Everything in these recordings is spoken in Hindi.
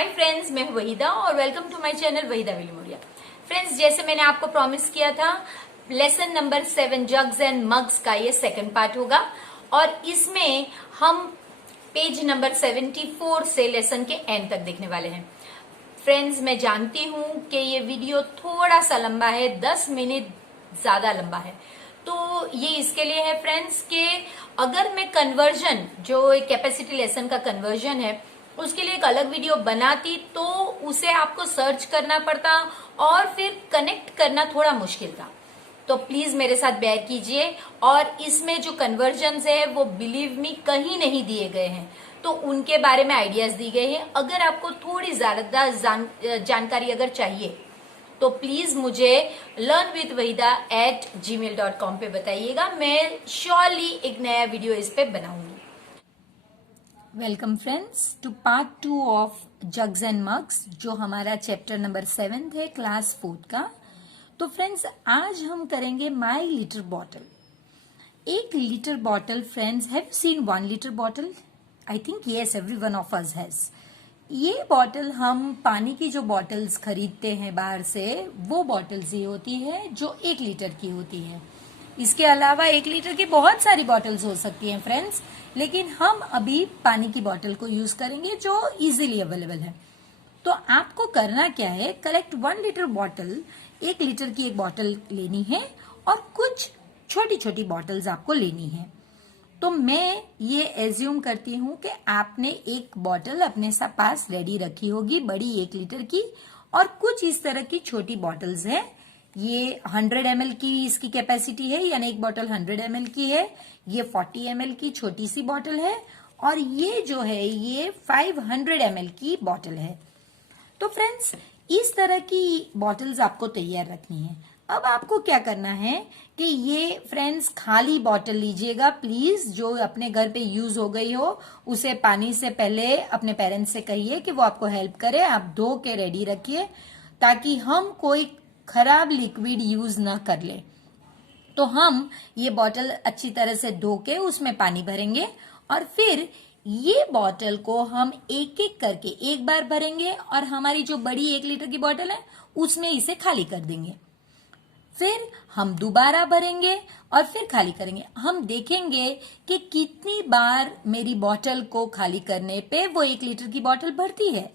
हाय फ्रेंड्स, मैं हूं वहीदा और welcome to my channel Waheeda Vilimoria. Friends, जैसे मैंने आपको प्रॉमिस किया था, lesson number 7 jugs and mugs का ये सेकंड पार्ट होगा और इसमें हम पेज नंबर 74 से लेसन के एंड तक देखने वाले हैं। फ्रेंड्स, मैं जानती हूं कि ये वीडियो थोड़ा सा लंबा है, 10 मिनट ज्यादा लंबा है। तो ये इसके लिए है फ्रेंड्स कि अगर मैं कन्वर्जन, जो कैपेसिटी लेसन का कन्वर्जन है, उसके लिए एक अलग वीडियो बनाती तो उसे आपको सर्च करना पड़ता और फिर कनेक्ट करना थोड़ा मुश्किल था। तो प्लीज मेरे साथ बेयर कीजिए। और इसमें जो कन्वर्जन है वो बिलीव मी कहीं नहीं दिए गए हैं, तो उनके बारे में आइडियाज दी गए हैं। अगर आपको थोड़ी ज्यादा जानकारी अगर चाहिए तो प्लीज मुझे learnwithvahida@gmail.com पे बताइएगा। मैं श्योरली एक नया वीडियो इस पे बनाऊंगी। Welcome friends to part 2 of jugs and mugs, जो हमारा चैप्टर नंबर 7 है, क्लास 4 का। तो फ्रेंड्स, आज हम करेंगे my litre bottle. 1 litre bottle, friends, have you seen 1 litre bottle? I think yes, every one of us has. ये बॉटल, हम पानी की जो बॉटल्स खरीदते हैं बाहर से, वो बॉटल्स ये होती है जो 1 लीटर की होती है। इसके अलावा 1 लीटर की बहुत सारी बॉटल्स हो सकती हैं फ्रेंड्स, लेकिन हम अभी पानी की बॉटल को यूज करेंगे जो इजीली अवेलेबल है। तो आपको करना क्या है, कलेक्ट 1 लीटर बॉटल, 1 लीटर की एक बॉटल लेनी है और कुछ छोटी छोटी बॉटल्स आपको लेनी है। तो मैं ये एज्यूम करती हूँ कि आपने एक बॉटल अपने पास रेडी रखी होगी, बड़ी 1 लीटर की, और कुछ इस तरह की छोटी बॉटल्स हैं। ये 100 ml की इसकी कैपेसिटी है, यानी एक बॉटल 100 ml की है। ये 40 ml की छोटी सी बॉटल है और ये जो है ये 500 ml की बॉटल है। तो फ्रेंड्स, इस तरह की बॉटल्स आपको तैयार रखनी है। अब आपको क्या करना है कि ये फ्रेंड्स खाली बॉटल लीजिएगा प्लीज, जो अपने घर पे यूज हो गई हो। उसे पानी से पहले अपने पेरेंट्स से कहिए कि वो आपको हेल्प करे, आप धो के रेडी रखिए ताकि हम कोई खराब लिक्विड यूज ना कर ले। तो हम ये बॉटल अच्छी तरह से धो के उसमें पानी भरेंगे और फिर ये बॉटल को हम एक एक करके एक बार भरेंगे और हमारी जो बड़ी 1 लीटर की बॉटल है उसमें इसे खाली कर देंगे। फिर हम दोबारा भरेंगे और फिर खाली करेंगे। हम देखेंगे कि कितनी बार मेरी बॉटल को खाली करने पे वो 1 लीटर की बॉटल भरती है।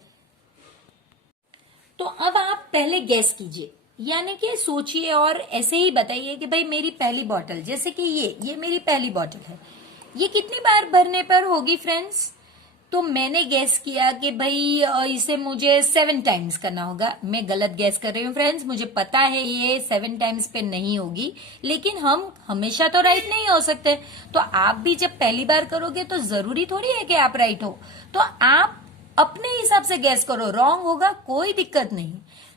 तो अब आप पहले गैस कीजिए, यानी कि सोचिए और ऐसे ही बताइए कि भाई मेरी पहली बॉटल, जैसे कि ये मेरी पहली बॉटल है, ये कितनी बार भरने पर होगी फ्रेंड्स? तो मैंने गैस किया कि भाई इसे मुझे 7 टाइम्स करना होगा। मैं गलत गैस कर रही हूँ फ्रेंड्स, मुझे पता है ये 7 टाइम्स पे नहीं होगी, लेकिन हम हमेशा तो राइट नहीं हो सकते। तो आप भी जब पहली बार करोगे तो जरूरी थोड़ी है कि आप राइट हो। तो आप अपने हिसाब से गैस करो, रॉन्ग होगा कोई दिक्कत नहीं।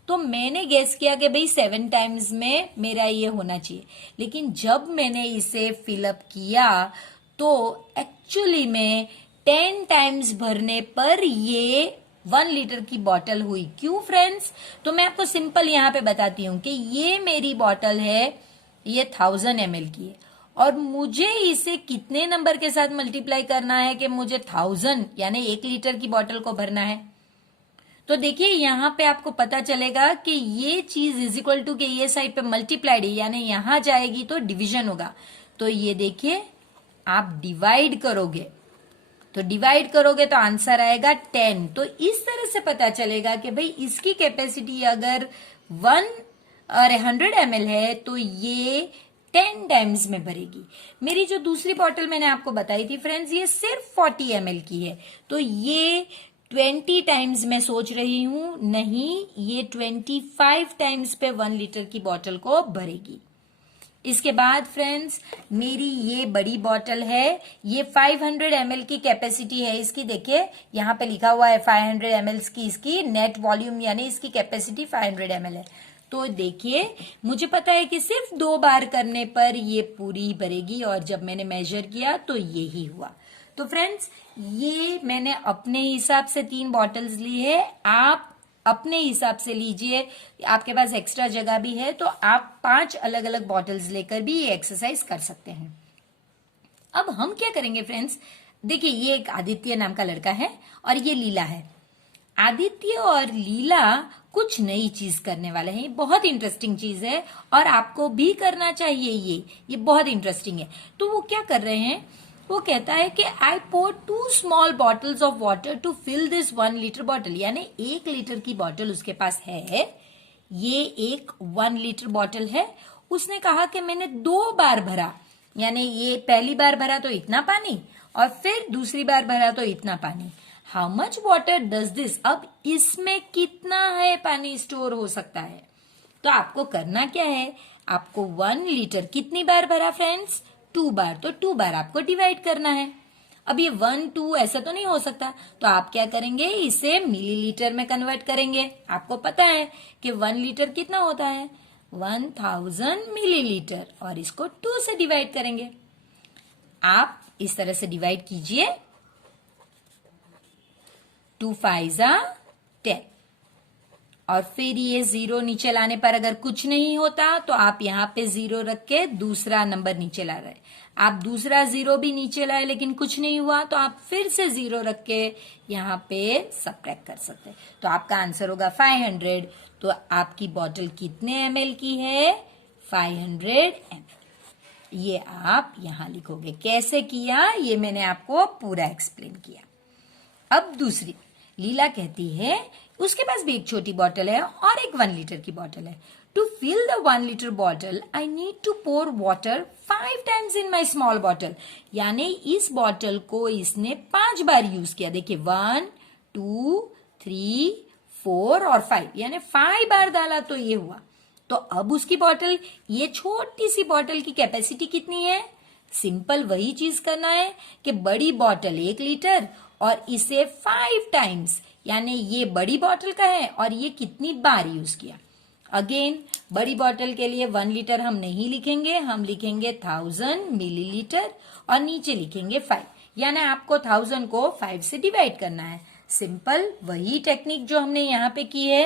तो मैंने गैस किया कि भाई 7 टाइम्स में मेरा ये होना चाहिए, लेकिन जब मैंने इसे फिलअप किया तो एक्चुअली में 10 टाइम्स भरने पर ये 1 लीटर की बॉटल हुई। क्यों फ्रेंड्स? तो मैं आपको सिंपल यहाँ पे बताती हूँ कि ये मेरी बॉटल है, ये 1000 ml की है और मुझे इसे कितने नंबर के साथ मल्टीप्लाई करना है कि मुझे 1000 यानी 1 लीटर की बॉटल को भरना है। तो देखिए यहाँ पे आपको पता चलेगा कि ये चीज इज इक्वल टू के ये साइड पे मल्टीप्लाइड है, यानी यहां जाएगी तो डिवीजन होगा। तो ये देखिए, आप डिवाइड करोगे तो आंसर आएगा 10। तो इस तरह से पता चलेगा कि भाई इसकी कैपेसिटी अगर 100 ml है तो ये 10 टाइम्स में भरेगी। मेरी जो दूसरी बॉटल मैंने आपको बताई थी फ्रेंड्स, ये सिर्फ 40 ml की है, तो ये 20 टाइम्स मैं सोच रही हूं, नहीं, ये 25 टाइम्स पे 1 लीटर की बॉटल को भरेगी। इसके बाद फ्रेंड्स, मेरी ये बड़ी बॉटल है, ये 500 ml की कैपेसिटी है इसकी। देखिए यहाँ पे लिखा हुआ है 500 ml की इसकी नेट वॉल्यूम, यानी इसकी कैपेसिटी 500 ml है। तो देखिए मुझे पता है कि सिर्फ 2 बार करने पर ये पूरी भरेगी और जब मैंने मेजर किया तो ये ही हुआ। तो फ्रेंड्स, ये मैंने अपने हिसाब से 3 बॉटल्स ली है, आप अपने हिसाब से लीजिए। आपके पास एक्स्ट्रा जगह भी है तो आप 5 अलग अलग बॉटल्स लेकर भी ये एक्सरसाइज कर सकते हैं। अब हम क्या करेंगे फ्रेंड्स, देखिए ये एक आदित्य नाम का लड़का है और ये लीला है। आदित्य और लीला कुछ नई चीज करने वाले हैं। ये बहुत इंटरेस्टिंग चीज है और आपको भी करना चाहिए। ये बहुत इंटरेस्टिंग है। तो वो क्या कर रहे हैं, वो कहता है कि I pour 2 small bottles of water to fill this 1 litre bottle, यानी 1 लीटर की बॉटल उसके पास है। ये एक 1 लीटर बॉटल है। उसने कहा कि मैंने 2 बार भरा, यानी ये पहली बार भरा तो इतना पानी और फिर दूसरी बार भरा तो इतना पानी। How much water does this, अब इसमें कितना है पानी स्टोर हो सकता है। तो आपको करना क्या है, आपको 1 लीटर कितनी बार भरा फ्रेंड्स, 2 बार, तो 2 बार आपको डिवाइड करना है। अब ये 1 2 ऐसा तो नहीं हो सकता, तो आप क्या करेंगे, इसे मिलीलीटर में कन्वर्ट करेंगे। आपको पता है कि 1 लीटर कितना होता है, 1000 मिलीलीटर, और इसको 2 से डिवाइड करेंगे। आप इस तरह से डिवाइड कीजिए, 2 5 10, और फिर ये 0 नीचे लाने पर अगर कुछ नहीं होता तो आप यहाँ पे 0 रख के दूसरा नंबर नीचे ला रहे। आप दूसरा 0 भी नीचे लाए लेकिन कुछ नहीं हुआ तो आप फिर से 0 रख के यहाँ पे सबट्रैक्ट कर सकते हैं। तो आपका आंसर होगा 500। तो आपकी बॉटल कितने ml की है, 500 ml। ये आप यहाँ लिखोगे। कैसे किया ये मैंने आपको पूरा एक्सप्लेन किया। अब दूसरी, लीला कहती है उसके पास भी एक छोटी बॉटल है और एक 1 लीटर की बॉटल है। To fill the 1 litre bottle I need to pour water 5 times in my small bottle, यानी इस बॉटल को इसने 5 बार यूज किया। देखिए 1 2 3 4 और 5, यानी 5 बार डाला तो ये हुआ। तो अब उसकी बॉटल, ये छोटी सी बॉटल की कैपेसिटी कितनी है, सिंपल वही चीज करना है कि बड़ी बॉटल 1 लीटर और इसे 5 टाइम्स, यानी ये बड़ी बॉटल का है और ये कितनी बार यूज किया। अगेन बड़ी बॉटल के लिए 1 लीटर हम नहीं लिखेंगे, हम लिखेंगे 1000 मिलीलीटर और नीचे लिखेंगे 5, यानी आपको 1000 को 5 से डिवाइड करना है। सिंपल वही टेक्निक जो हमने यहाँ पे की है।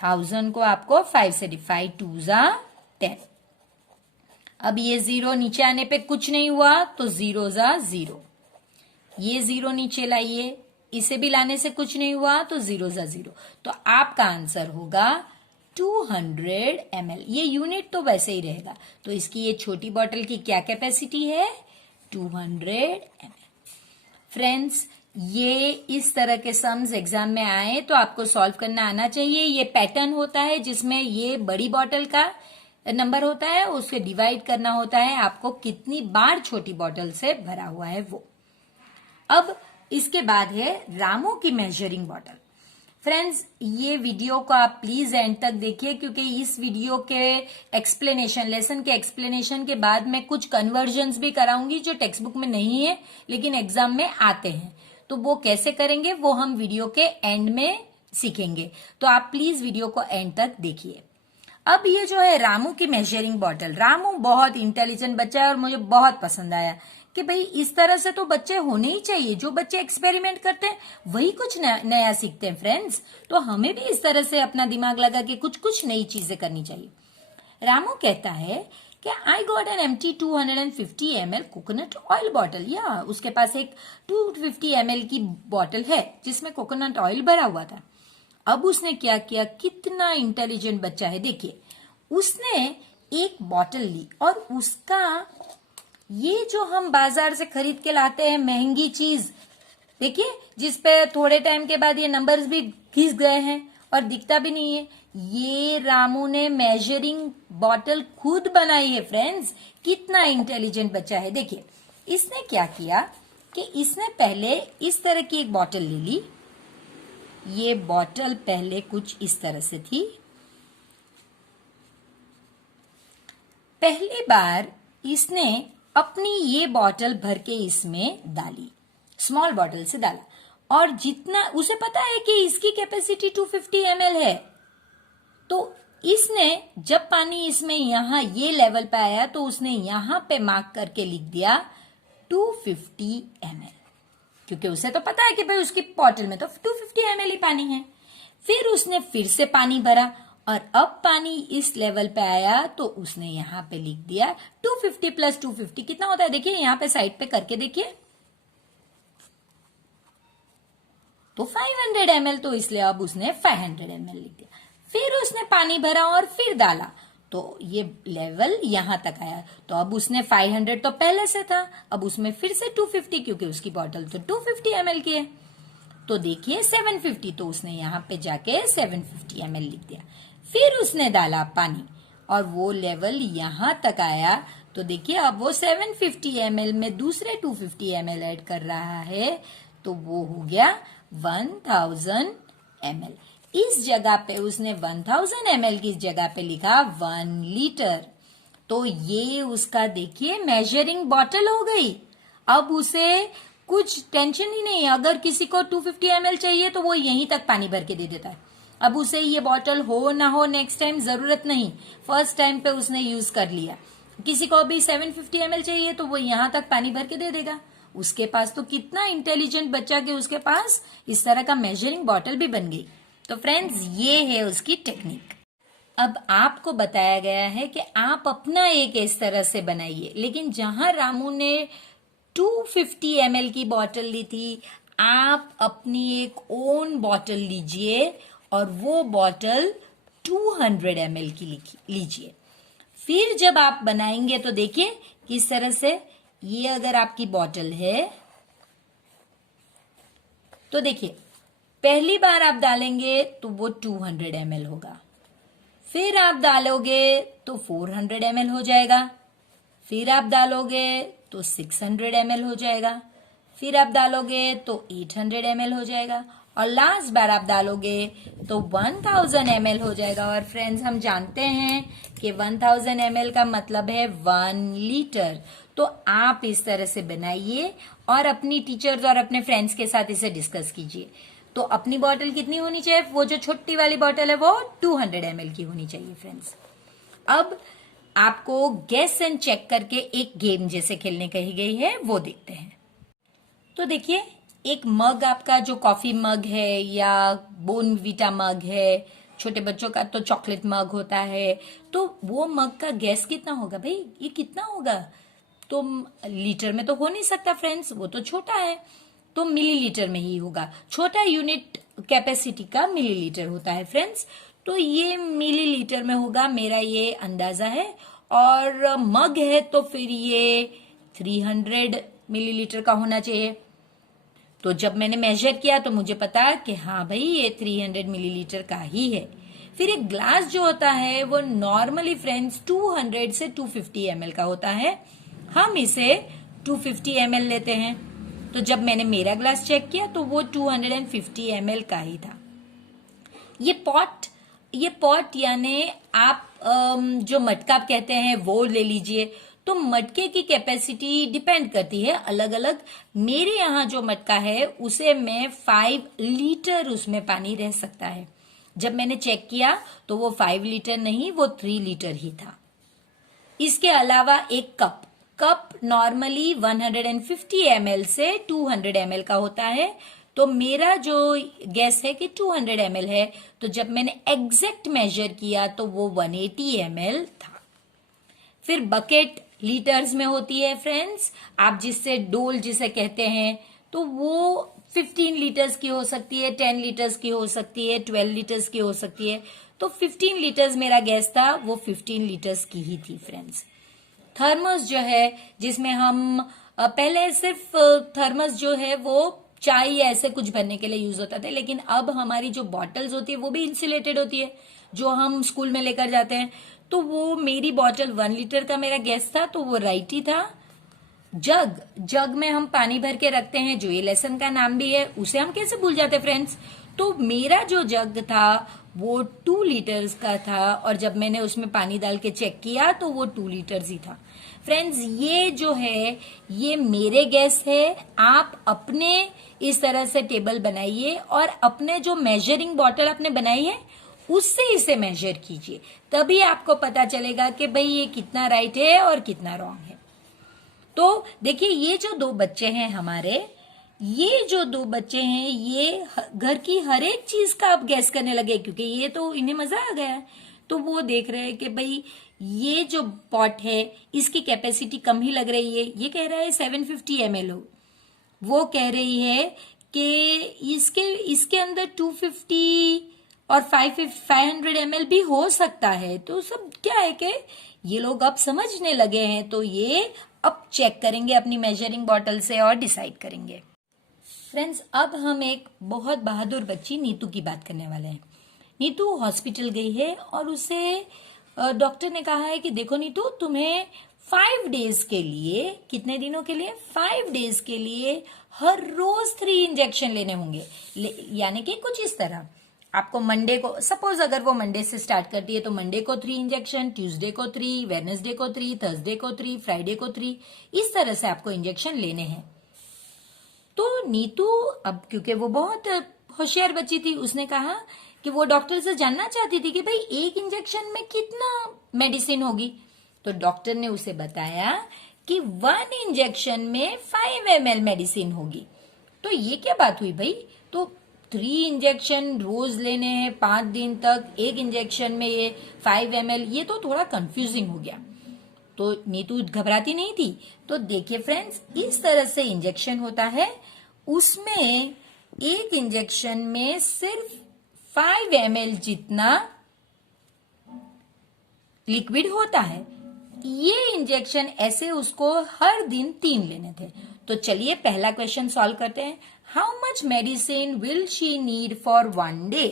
1000 को आपको 5 से डिवाइड, 2 10। अब ये 0 नीचे आने पे कुछ नहीं हुआ तो 0 0, ये 0 नीचे लाइए, इसे भी लाने से कुछ नहीं हुआ तो 0 0। तो आपका आंसर होगा 200 ml। ये यूनिट तो वैसे ही रहेगा। तो इसकी ये छोटी बॉटल की क्या कैपेसिटी है, 200 ml। फ्रेंड्स, ये इस तरह के सम्स एग्जाम में आए तो आपको सॉल्व करना आना चाहिए। ये पैटर्न होता है जिसमें ये बड़ी बॉटल का नंबर होता है, उससे डिवाइड करना होता है आपको कितनी बार छोटी बॉटल से भरा हुआ है वो। अब इसके बाद है रामू की मेजरिंग बॉटल। फ्रेंड्स, ये वीडियो को आप प्लीज एंड तक देखिए, क्योंकि इस वीडियो के एक्सप्लेनेशन, लेसन के एक्सप्लेनेशन के बाद मैं कुछ कन्वर्जन्स भी कराऊंगी जो टेक्स्ट बुक में नहीं है लेकिन एग्जाम में आते हैं। तो वो कैसे करेंगे वो हम वीडियो के एंड में सीखेंगे। तो आप प्लीज वीडियो को एंड तक देखिए। अब ये जो है रामू की मेजरिंग बॉटल, रामू बहुत इंटेलिजेंट बच्चा है और मुझे बहुत पसंद आया कि भाई इस तरह से तो बच्चे होने ही चाहिए। जो बच्चे एक्सपेरिमेंट करते हैं वही कुछ नया सीखते हैं फ्रेंड्स। तो हमें भी इस तरह से अपना दिमाग लगा के कुछ कुछ नई चीजें करनी चाहिए। रामू कहता है कि I got an empty 250 ml coconut oil bottle, या उसके पास एक 250 ml की बॉटल है जिसमें कोकोनट ऑयल भरा हुआ था। अब उसने क्या किया, कितना इंटेलिजेंट बच्चा है। देखिए, उसने एक बॉटल ली और उसका, ये जो हम बाजार से खरीद के लाते हैं महंगी चीज, देखिए जिसपे थोड़े टाइम के बाद ये नंबर्स भी घिस गए हैं और दिखता भी नहीं है, ये रामू ने मेजरिंग बॉटल खुद बनाई है फ्रेंड्स। कितना इंटेलिजेंट बच्चा है। देखिए, इसने क्या किया कि इसने पहले इस तरह की एक बॉटल ले ली। ये बॉटल पहले कुछ इस तरह से थी। पहली बार इसने अपनी ये बॉटल भर के इसमें डाली, स्मॉल बॉटल से डाला, और जितना उसे पता है कि इसकी कैपेसिटी 250 ml है, तो इसने जब पानी इसमें यहां ये लेवल पे आया तो उसने यहां पे मार्क करके लिख दिया 250 ml, क्योंकि उसे तो पता है कि भाई उसकी बॉटल में तो 250 ml ही पानी है। फिर उसने फिर से पानी भरा और अब पानी इस लेवल पे आया तो उसने यहाँ पे लिख दिया 250 प्लस 250 कितना होता है। देखिए यहाँ पे साइड पे करके देखिए, तो 500 ml, तो इसलिए अब उसने 500 ml लिख दिया। फिर उसने पानी भरा और फिर डाला, तो ये लेवल यहां तक आया। तो अब उसने 500 तो पहले से था, अब उसमें फिर से 250, क्योंकि उसकी बॉटल तो 250 ml की है। तो देखिए 750, तो उसने यहाँ पे जाके 750 ml लिख दिया। फिर उसने डाला पानी और वो लेवल यहां तक आया। तो देखिए अब वो 750 ml में दूसरे 250 ml ऐड कर रहा है, तो वो हो गया 1000 ml। इस जगह पे उसने 1000 ml की जगह पे लिखा 1 लीटर। तो ये उसका देखिए मेजरिंग बॉटल हो गई। अब उसे कुछ टेंशन ही नहीं है, अगर किसी को 250 ml चाहिए तो वो यहीं तक पानी भर के दे देता है। अब उसे ये बॉटल हो ना हो नेक्स्ट टाइम जरूरत नहीं, फर्स्ट टाइम पे उसने यूज कर लिया। किसी को अभी 750 ml चाहिए तो वो यहां तक पानी भर के दे देगा। उसके पास तो कितना इंटेलिजेंट बच्चा कि उसके पास इस तरह का मेजरिंग बॉटल भी बन गई। तो फ्रेंड्स ये है उसकी टेक्निक। अब आपको बताया गया है कि आप अपना एक इस तरह से बनाइए, लेकिन जहां रामू ने 250 ml की बॉटल ली थी, आप अपनी एक ओन बॉटल लीजिए और वो बॉटल 200 ml की लीजिए। फिर जब आप बनाएंगे तो देखिए किस तरह से, ये अगर आपकी बॉटल है तो देखिए पहली बार आप डालेंगे तो वो 200 ml होगा, फिर आप डालोगे तो 400 ml हो जाएगा, फिर आप डालोगे तो 600 ml हो जाएगा, फिर आप डालोगे तो 800 ml हो जाएगा, और लास्ट बार आप डालोगे तो 1000 ml हो जाएगा। और फ्रेंड्स हम जानते हैं कि 1000 ml का मतलब है 1 लीटर। तो आप इस तरह से बनाइए और अपनी टीचर्स और अपने फ्रेंड्स के साथ इसे डिस्कस कीजिए। तो अपनी बॉटल कितनी होनी चाहिए, वो जो छोटी वाली बॉटल है वो 200 ml की होनी चाहिए फ्रेंड्स। अब आपको गेस एंड चेक करके एक गेम जैसे खेलने कही गई है वो देखते हैं। तो देखिए एक मग, आपका जो कॉफी मग है या बोर्नवीटा मग है, छोटे बच्चों का तो चॉकलेट मग होता है, तो वो मग का गैस कितना होगा भाई, ये कितना होगा? तो लीटर में तो हो नहीं सकता फ्रेंड्स, वो तो छोटा है, तो मिलीलीटर में ही होगा। छोटा यूनिट कैपेसिटी का मिलीलीटर होता है फ्रेंड्स, तो ये मिलीलीटर में होगा, मेरा ये अंदाजा है। और मग है तो फिर ये 300 मिलीलीटर का होना चाहिए। तो जब मैंने मेजर किया तो मुझे पता कि हाँ भाई ये 300 मिलीलीटर का ही है। फिर एक ग्लास जो होता है वो नॉर्मली फ्रेंड्स 200 से 250 ml का होता है, हम इसे 250 ml लेते हैं। तो जब मैंने मेरा ग्लास चेक किया तो वो 250 ml का ही था। ये पॉट यानी आप जो मटका कहते हैं वो ले लीजिए। तो मटके की कैपेसिटी डिपेंड करती है अलग अलग। मेरे यहाँ जो मटका है उसे में 5 लीटर उसमें पानी रह सकता है। जब मैंने चेक किया तो वो 5 लीटर नहीं, वो 3 लीटर ही था। इसके अलावा एक कप नॉर्मली 150 ml से 200 ml का होता है। तो मेरा जो गैस है कि 200 ml है, तो जब मैंने एग्जैक्ट मेजर किया तो वो 180 ml था। फिर बकेट लीटर्स में होती है फ्रेंड्स, आप जिससे डोल जिसे कहते हैं, तो वो 15 लीटर्स की हो सकती है, 10 लीटर्स की हो सकती है, 12 लीटर्स की हो सकती है। तो 15 लीटर्स मेरा गैस था, वो 15 लीटर्स की ही थी फ्रेंड्स। थर्मस जो है जिसमें हम पहले सिर्फ थर्मस जो है वो चाय या ऐसे कुछ भरने के लिए यूज होता था, लेकिन अब हमारी जो बॉटल्स होती है वो भी इंसुलेटेड होती है जो हम स्कूल में लेकर जाते हैं। तो वो मेरी बॉटल 1 लीटर का मेरा गैस था, तो वो राइट ही था। जग में हम पानी भर के रखते हैं, जो ये लेसन का नाम भी है, उसे हम कैसे भूल जाते फ्रेंड्स। तो मेरा जो जग था वो 2 लीटर्स का था, और जब मैंने उसमें पानी डाल के चेक किया तो वो 2 लीटर्स ही था। फ्रेंड्स ये जो है ये मेरे गैस है। आप अपने इस तरह से टेबल बनाइए और अपने जो मेजरिंग बॉटल आपने बनाई है उससे इसे मेजर कीजिए, तभी आपको पता चलेगा कि भाई ये कितना राइट है और कितना रॉन्ग है। तो देखिए ये जो 2 बच्चे हैं हमारे, ये जो 2 बच्चे हैं ये घर की हर एक चीज का आप गैस करने लगे, क्योंकि ये तो इन्हें मजा आ गया है। तो वो देख रहे हैं कि भाई ये जो पॉट है इसकी कैपेसिटी कम ही लग रही है। ये कह रहा है 750 ml हो, वो कह रही है कि इसके इसके अंदर 250 और 500 ml भी हो सकता है। तो सब क्या है कि ये लोग अब समझने लगे हैं, तो ये अब चेक करेंगे अपनी मेजरिंग बॉटल से और डिसाइड करेंगे। फ्रेंड्स, अब हम एक बहुत बहादुर बच्ची नीतू की बात करने वाले हैं। नीतू हॉस्पिटल गई है और उसे डॉक्टर ने कहा है कि देखो नीतू, तुम्हें 5 डेज के लिए, कितने दिनों के लिए, 5 डेज के लिए हर रोज 3 इंजेक्शन लेने होंगे। यानी कि कुछ इस तरह, आपको मंडे को, सपोज अगर वो मंडे से स्टार्ट करती है तो मंडे को 3 इंजेक्शन, ट्यूसडे को 3, वेडनेसडे को 3, थर्सडे को 3, फ्राइडे को 3, इस तरह से आपको इंजेक्शन लेने हैं। तो नीतू, अब क्योंकि वो बहुत होशियार बच्ची थी, उसने कहा कि वो डॉक्टर से जानना चाहती थी कि भाई एक इंजेक्शन में कितना मेडिसिन होगी। तो डॉक्टर ने उसे बताया कि 1 इंजेक्शन में 5 ml मेडिसिन होगी। तो ये क्या बात हुई भाई? तो 3 इंजेक्शन रोज लेने हैं 5 दिन तक, एक इंजेक्शन में ये 5 ml, ये तो थोड़ा कंफ्यूजिंग हो गया। तो नीतू घबराती नहीं थी। तो देखिए फ्रेंड्स, इस तरह से इंजेक्शन होता है, उसमें एक इंजेक्शन में सिर्फ 5 ml जितना लिक्विड होता है। ये इंजेक्शन ऐसे उसको हर दिन 3 लेने थे। तो चलिए पहला क्वेश्चन सॉल्व करते हैं। How much medicine will she need for 1 day?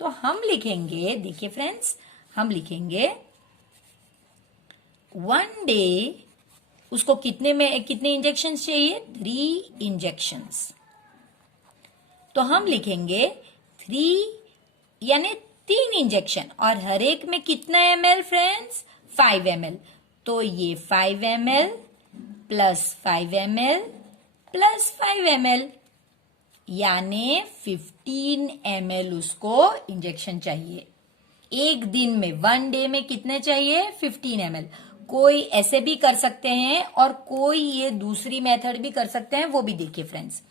तो हम लिखेंगे, देखिए फ्रेंड्स, हम लिखेंगे 1 डे, उसको कितने इंजेक्शन चाहिए? 3 इंजेक्शंस। तो हम लिखेंगे 3 यानी 3 इंजेक्शन, और हर एक में कितना ml फ्रेंड्स? 5 ml। तो ये 5 ml plus 5 ml plus 5 ml, यानी 15 ml उसको इंजेक्शन चाहिए एक दिन में। 1 डे में कितने चाहिए? 15 ml। कोई ऐसे भी कर सकते हैं और कोई ये दूसरी मेथड भी कर सकते हैं, वो भी देखिए फ्रेंड्स।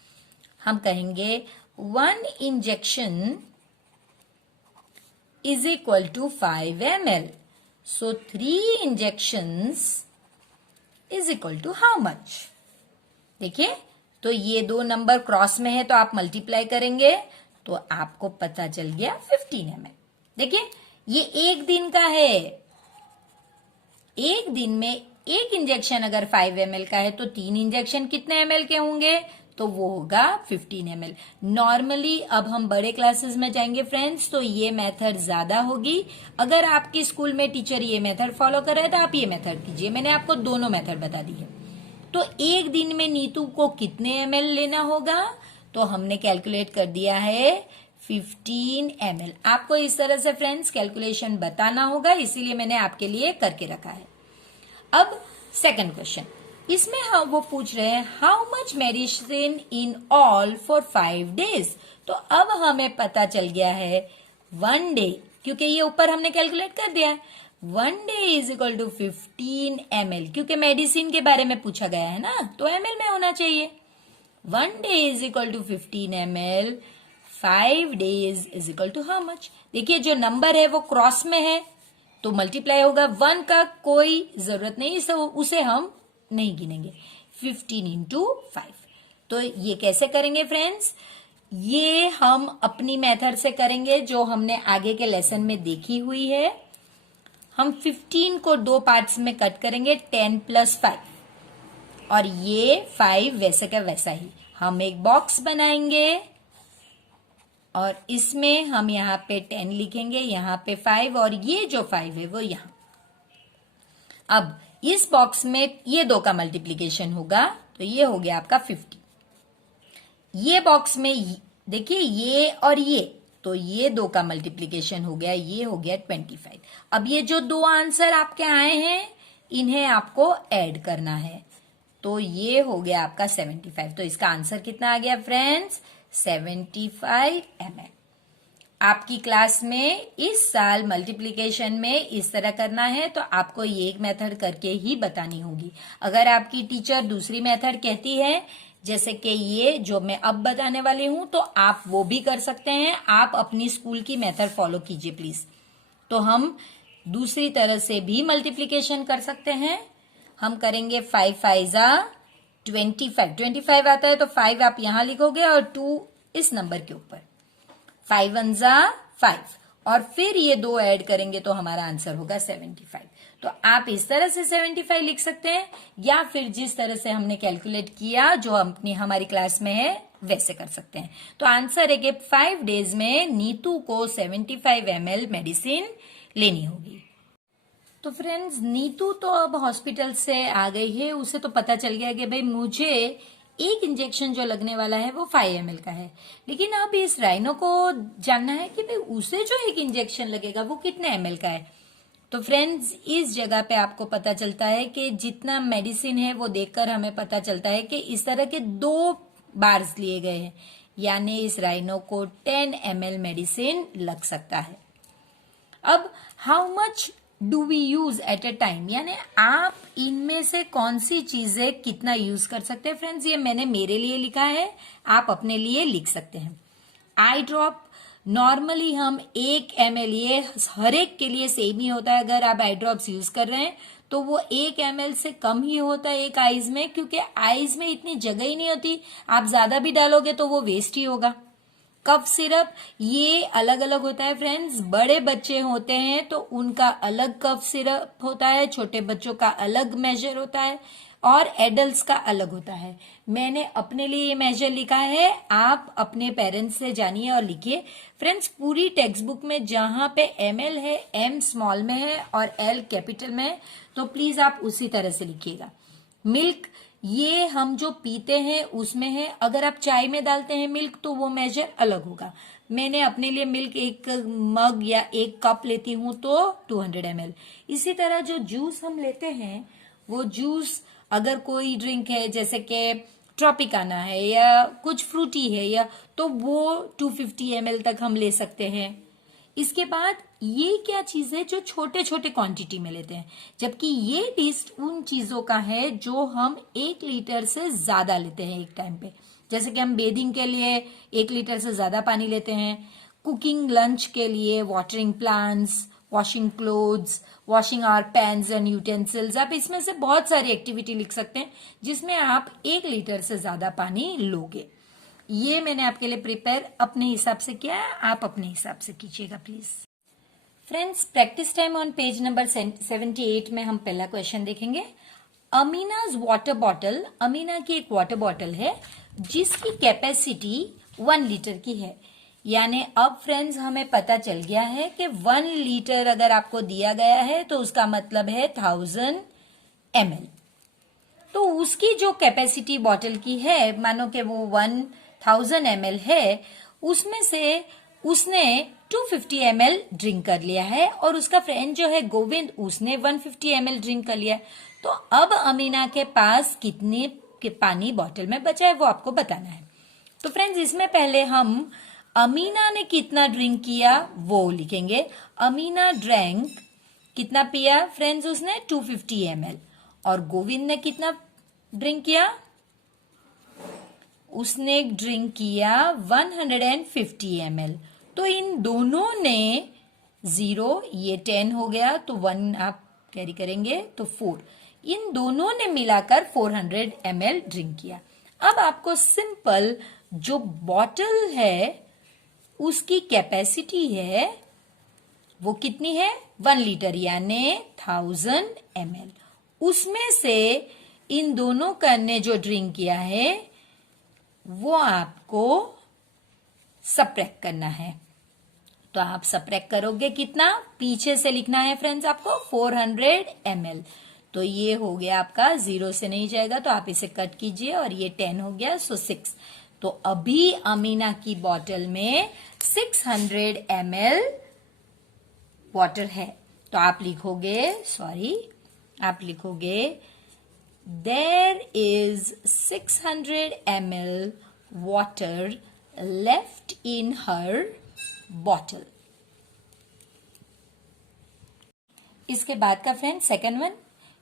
हम कहेंगे 1 injection is equal to 5 ml. So 3 injections is equal to how much? देखिए, तो ये 2 नंबर क्रॉस में है तो आप मल्टीप्लाई करेंगे तो आपको पता चल गया 15 ml। देखिए, ये एक दिन का है। एक दिन में एक इंजेक्शन अगर 5 ml का है तो 3 इंजेक्शन कितने ml के होंगे? तो वो होगा 15 ml। नॉर्मली अब हम बड़े क्लासेस में जाएंगे फ्रेंड्स, तो ये मेथड ज्यादा होगी। अगर आपके स्कूल में टीचर ये मेथड फॉलो कर रहे हैं तो आप ये मेथड कीजिए। मैंने आपको दोनों मेथड बता दी है। तो एक दिन में नीतू को कितने ml लेना होगा? तो हमने कैलकुलेट कर दिया है 15 ml। आपको इस तरह से फ्रेंड्स कैलकुलेशन बताना होगा, इसीलिए मैंने आपके लिए करके रखा है। अब सेकंड क्वेश्चन, इसमें हम वो पूछ रहे हैं how much medicine in all for 5 days. तो अब हमें पता चल गया है 1 डे, क्योंकि ये ऊपर हमने कैलकुलेट कर दिया है। 1 day is equal to 15 ml, क्योंकि मेडिसिन के बारे में पूछा गया है ना, तो ml में होना चाहिए। 1 day is equal to 15 ml, 5 days is equal to how much? देखिए, जो नंबर है वो क्रॉस में है तो मल्टीप्लाई होगा। 1 का कोई जरूरत नहीं, उसे हम नहीं गिनेंगे। 15 इंटू 5। तो ये कैसे करेंगे फ्रेंड्स? ये हम अपनी मेथड से करेंगे जो हमने आगे के लेसन में देखी हुई है। हम 15 को 2 पार्ट्स में कट करेंगे, 10 प्लस 5, और ये 5 वैसे का वैसा ही। हम एक बॉक्स बनाएंगे और इसमें हम यहाँ पे 10 लिखेंगे, यहाँ पे 5, और ये जो 5 है वो यहाँ। अब इस बॉक्स में ये 2 का मल्टीप्लीकेशन होगा तो ये हो गया आपका 50। ये बॉक्स में देखिए ये और ये, तो ये 2 का मल्टीप्लीकेशन हो गया, ये हो गया 25। अब ये जो 2 आंसर आपके आए हैं इन्हें आपको ऐड करना है, तो ये हो गया आपका 75। तो इसका आंसर कितना आ गया फ्रेंड्स? 75 ml। आपकी क्लास में इस साल मल्टीप्लिकेशन में इस तरह करना है तो आपको ये एक मेथड करके ही बतानी होगी। अगर आपकी टीचर दूसरी मेथड कहती है, जैसे कि ये जो मैं अब बताने वाली हूं, तो आप वो भी कर सकते हैं। आप अपनी स्कूल की मेथड फॉलो कीजिए प्लीज। तो हम दूसरी तरह से भी मल्टीप्लिकेशन कर सकते हैं। हम करेंगे 5 5 जा 25 आता है तो 5 आप यहां लिखोगे और 2 इस नंबर के ऊपर, 5 1 जा 5 और फिर ये 2 ऐड करेंगे तो हमारा आंसर होगा 75। तो आप इस तरह से 75 लिख सकते हैं या फिर जिस तरह से हमने कैलकुलेट किया जो अपनी हमारी क्लास में है वैसे कर सकते हैं। तो आंसर है कि 5 डेज में नीतू को 75 ml मेडिसिन लेनी होगी। तो फ्रेंड्स, नीतू तो अब हॉस्पिटल से आ गई है, उसे तो पता चल गया कि भाई मुझे एक इंजेक्शन जो लगने वाला है वो 5 ml का है, लेकिन अब इस राइनो को जानना है कि भाई उसे जो एक इंजेक्शन लगेगा वो कितने ml का है। तो फ्रेंड्स, इस जगह पे आपको पता चलता है कि जितना मेडिसिन है वो देखकर हमें पता चलता है कि इस तरह के 2 बार्स लिए गए हैं, यानी इस राइनो को 10 ml मेडिसिन लग सकता है। अब how much do we use at a time, यानी आप इनमें से कौन सी चीजें कितना यूज कर सकते हैं। फ्रेंड्स, ये मैंने मेरे लिए लिखा है, आप अपने लिए लिख सकते हैं। आई ड्रॉप नॉर्मली हम 1 ml, ये हर एक के लिए सेम ही होता है। अगर आप आई ड्रॉप्स यूज कर रहे हैं तो वो 1 ml से कम ही होता है एक आईज में, क्योंकि आईज में इतनी जगह ही नहीं होती, आप ज्यादा भी डालोगे तो वो वेस्ट ही होगा। कफ सिरप ये अलग अलग होता है फ्रेंड्स, बड़े बच्चे होते हैं तो उनका अलग कफ सिरप होता है, छोटे बच्चों का अलग मेजर होता है और एडल्ट्स का अलग होता है। मैंने अपने लिए ये मेजर लिखा है, आप अपने पेरेंट्स से जानिए और लिखिए। फ्रेंड्स, पूरी टेक्स्ट बुक में जहां पे ml है, m स्मॉल में है और l कैपिटल में है, तो प्लीज आप उसी तरह से लिखिएगा। मिल्क, ये हम जो पीते हैं उसमें है, अगर आप चाय में डालते हैं मिल्क तो वो मेजर अलग होगा। मैंने अपने लिए मिल्क 1 मग या 1 कप लेती हूं तो 200 ml। इसी तरह जो जूस हम लेते हैं वो जूस, अगर कोई ड्रिंक है जैसे कि ट्रॉपिकाना है या कुछ फ्रूटी है या, तो वो 250 ml तक हम ले सकते हैं। इसके बाद ये क्या चीज है जो छोटे छोटे क्वांटिटी में लेते हैं, जबकि ये लिस्ट उन चीजों का है जो हम 1 लीटर से ज्यादा लेते हैं एक टाइम पे। जैसे कि हम बेदिंग के लिए 1 लीटर से ज्यादा पानी लेते हैं, कुकिंग लंच के लिए watering plants, washing clothes, washing our pans and utensils. आप इसमें से बहुत सारी एक्टिविटी लिख सकते हैं जिसमें आप 1 लीटर से ज्यादा पानी लोगे। ये मैंने आपके लिए प्रिपेयर अपने हिसाब से किया है, आप अपने हिसाब से कीजिएगा please. Friends, practice time on page number 78 में हम पहला क्वेश्चन देखेंगे। अमीनाज वाटर बॉटल, अमीना की एक वाटर बॉटल है जिसकी कैपेसिटी 1 लीटर की है। यानी अब फ्रेंड्स हमें पता चल गया है कि 1 लीटर अगर आपको दिया गया है तो उसका मतलब है 1000 ml। तो उसकी जो कैपेसिटी बॉटल की है, मानो कि वो 1000 ml है, उसमें से उसने 250 ml ड्रिंक कर लिया है और उसका फ्रेंड जो है गोविंद, उसने 150 ml ड्रिंक कर लिया। तो अब अमीना के पास कितने के पानी बॉटल में बचा है वो आपको बताना है। तो फ्रेंड्स, इसमें पहले हम अमीना ने कितना ड्रिंक किया वो लिखेंगे। अमीना ड्रैंक, कितना पिया फ्रेंड्स उसने 250 ml, और गोविंद ने कितना ड्रिंक किया, उसने ड्रिंक किया 150 ml। तो इन दोनों ने 0, ये 10 हो गया तो 1 आप कैरी करेंगे तो 4, इन दोनों ने मिलाकर 400 ml ड्रिंक किया। अब आपको सिंपल जो बॉटल है उसकी कैपेसिटी है वो कितनी है, 1 लीटर यानी 1000 ml, उसमें से इन दोनों का ने जो ड्रिंक किया है वो आपको सब्ट्रैक्ट करना है। तो आप सब्ट्रैक्ट करोगे कितना, पीछे से लिखना है फ्रेंड्स आपको 400 ml। तो ये हो गया आपका, 0 से नहीं जाएगा तो आप इसे कट कीजिए और ये 10 हो गया, सो 6। तो अभी अमीना की बॉटल में 600 ml वाटर है। तो आप लिखोगे, आप लिखोगे there is 600 ml water left in her bottle। इसके बाद का friend second one,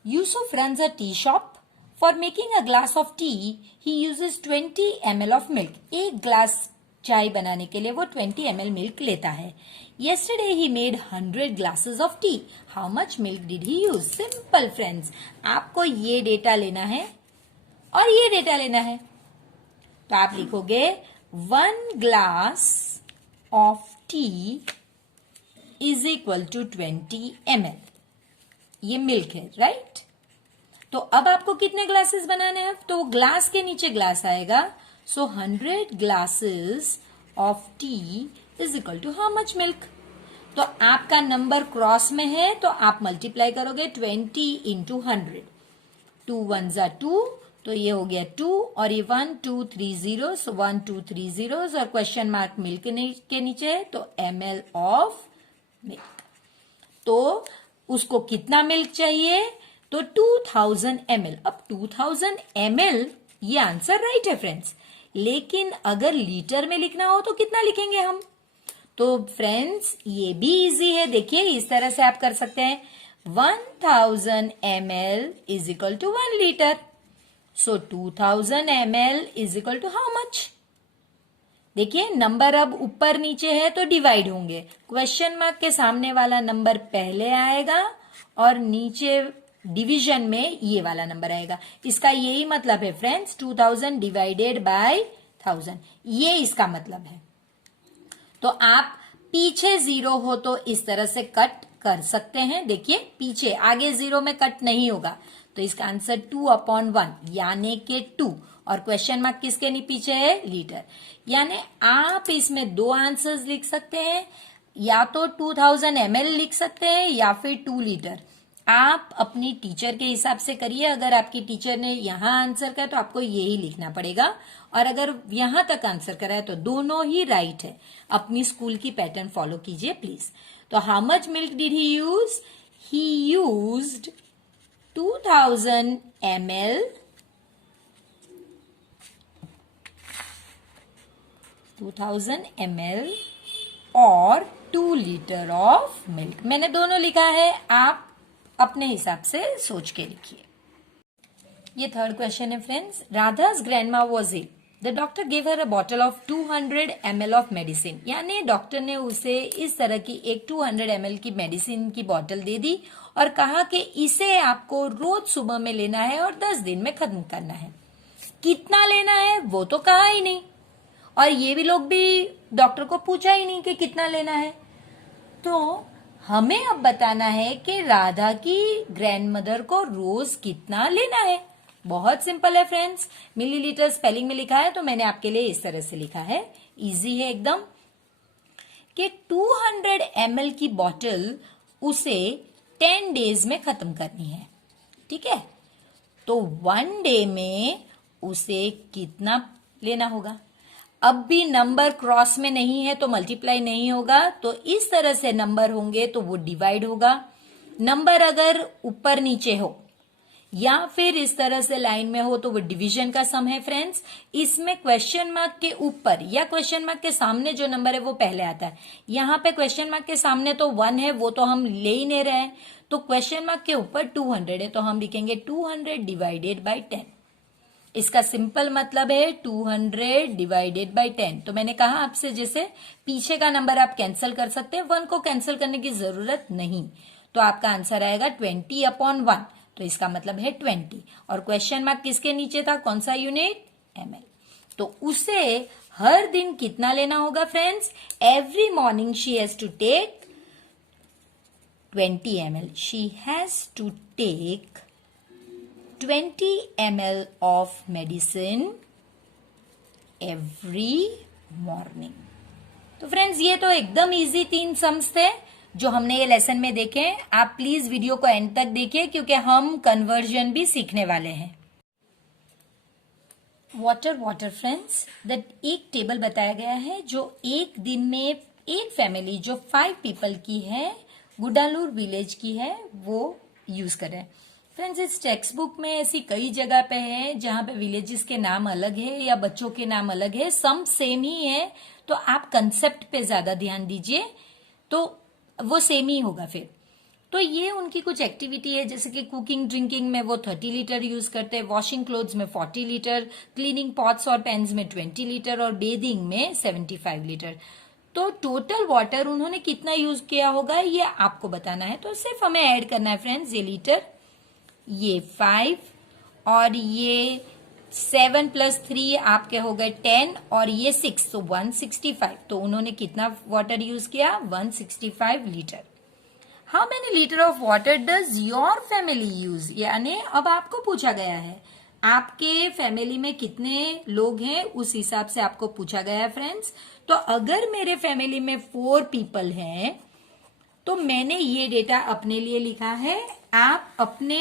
Yusuf runs a tea shop। For making a glass of tea, he uses 20 ml of milk। एक ग्लास चाय बनाने के लिए वो 20 ml मिल्क लेता है। Yesterday he made 100 glasses of tea। How much milk did he use? Simple friends, आपको ये डेटा लेना है और ये डेटा लेना है। तो आप लिखोगे 1 glass of tea is equal to 20 ml। ये मिल्क है, राइट। तो अब आपको कितने ग्लासेस बनाने हैं? तो ग्लास के नीचे ग्लास आएगा। So 100 glasses of tea is equal to how much milk. तो आपका नंबर क्रॉस में है तो आप मल्टीप्लाई करोगे 20 इंटू 100। 2 1 जा 2, तो ये हो गया 2 और ये 1 2 3 0, सो 1 2 3 zeros और क्वेश्चन मार्क मिल्क के नीचे है तो ml ऑफ मिल्क। तो उसको कितना मिल्क चाहिए? तो 2000 ml। अब 2000 ml ये आंसर राइट है फ्रेंड्स, लेकिन अगर लीटर में लिखना हो तो कितना लिखेंगे हम? तो फ्रेंड्स ये भी इजी है, देखिए इस तरह से आप कर सकते हैं। 1000 ml is equal to 1 litre. So 2000 ml is equal to how much? देखिए नंबर अब ऊपर नीचे है तो डिवाइड होंगे। क्वेश्चन मार्क के सामने वाला नंबर पहले आएगा और नीचे डिवीजन में ये वाला नंबर आएगा। इसका यही मतलब है फ्रेंड्स, 2000 डिवाइडेड बाय 1000, ये इसका मतलब है। तो आप पीछे 0 हो तो इस तरह से कट कर सकते हैं। देखिए पीछे, आगे 0 में कट नहीं होगा, तो इसका आंसर 2/1 यानी के 2, और क्वेश्चन मार्क किसके पीछे है? लीटर। यानी आप इसमें दो आंसर्स लिख सकते हैं, या तो 2000 ml लिख सकते हैं या फिर 2 लीटर। आप अपनी टीचर के हिसाब से करिए। अगर आपकी टीचर ने यहां आंसर किया तो आपको यही लिखना पड़ेगा, और अगर यहां तक आंसर करा है तो दोनों ही राइट है। अपनी स्कूल की पैटर्न फॉलो कीजिए प्लीज। तो how much milk did he use? He used 2000 ml 2000 ml और 2 लीटर ऑफ मिल्क। मैंने दोनों लिखा है, आप अपने हिसाब से सोच के लिखिए। ये थर्ड क्वेश्चन है friends. राधा's grandma was ill. The doctor gave her a bottle of 200 ml of medicine. यानी डॉक्टर ने उसे इस तरह की एक 200 ml की मेडिसिन की बोतल दे दी और कहा कि इसे आपको रोज सुबह में लेना है और 10 दिन में खत्म करना है। कितना लेना है वो तो कहा ही नहीं, और ये भी लोग भी डॉक्टर को पूछा ही नहीं कि कितना लेना है। तो हमें अब बताना है कि राधा की ग्रैंडमदर को रोज कितना लेना है। बहुत सिंपल है फ्रेंड्स, मिलीलीटर स्पेलिंग में लिखा है तो मैंने आपके लिए इस तरह से लिखा है, इजी है एकदम, कि 200 ml की बोतल उसे 10 डेज में खत्म करनी है। ठीक है, तो 1 डे में उसे कितना लेना होगा? अब भी नंबर क्रॉस में नहीं है तो मल्टीप्लाई नहीं होगा, तो इस तरह से नंबर होंगे तो वो डिवाइड होगा। नंबर अगर ऊपर नीचे हो या फिर इस तरह से लाइन में हो तो वो डिवीजन का सम है फ्रेंड्स। इसमें क्वेश्चन मार्क के ऊपर या क्वेश्चन मार्क के सामने जो नंबर है वो पहले आता है। यहाँ पे क्वेश्चन मार्क के सामने तो 1 है, वो तो हम ले ही नहीं रहे हैं, तो क्वेश्चन मार्क के ऊपर 200 है तो हम लिखेंगे 200 डिवाइडेड बाई 10। इसका सिंपल मतलब है 200 डिवाइडेड बाई 10। तो मैंने कहा आपसे जैसे पीछे का नंबर आप कैंसिल कर सकते हैं, 1 को कैंसिल करने की जरूरत नहीं, तो आपका आंसर आएगा 20/1, तो इसका मतलब है 20। और क्वेश्चन मार्क किसके नीचे था, कौन सा यूनिट? ml। तो उसे हर दिन कितना लेना होगा friends? Every morning she has to take 20 ml। She has to take 20 ml of medicine every morning। तो फ्रेंड्स ये तो एकदम इजी 3 सम्स थे जो हमने ये लेसन में देखे। आप प्लीज वीडियो को एंड तक देखिए क्योंकि हम कन्वर्जन भी सीखने वाले हैं। वाटर फ्रेंड्स, दैट एक टेबल बताया गया है जो एक दिन में एक फैमिली जो 5 पीपल की है, गुडालूर विलेज की है, वो यूज कर रहे हैं। फ्रेंड्स इस टेक्स्ट बुक में ऐसी कई जगह पे है जहां पे विलेजेस के नाम अलग है या बच्चों के नाम अलग है, सम सेम ही है, तो आप कंसेप्ट पे ज्यादा ध्यान दीजिए तो वो सेम ही होगा फिर। तो ये उनकी कुछ एक्टिविटी है, जैसे कि कुकिंग ड्रिंकिंग में वो 30 लीटर यूज करते हैं, वॉशिंग क्लोथ्स में 40 लीटर, क्लीनिंग पॉट्स और पेन्स में 20 लीटर और बेदिंग में 75 लीटर। तो टोटल वाटर उन्होंने कितना यूज किया होगा ये आपको बताना है। तो सिर्फ हमें ऐड करना है फ्रेंड्स, ये लीटर, ये 5 और ये 7 प्लस 3 आपके हो गए 10 और ये 6, तो 165। तो उन्होंने कितना वाटर यूज किया? 165 litre. How many litre of water does your family use? यानी अब आपको पूछा गया है आपके फैमिली में कितने लोग हैं, उस हिसाब से आपको पूछा गया है फ्रेंड्स। तो अगर मेरे फैमिली में 4 पीपल हैं तो मैंने ये डेटा अपने लिए लिखा है। आप अपने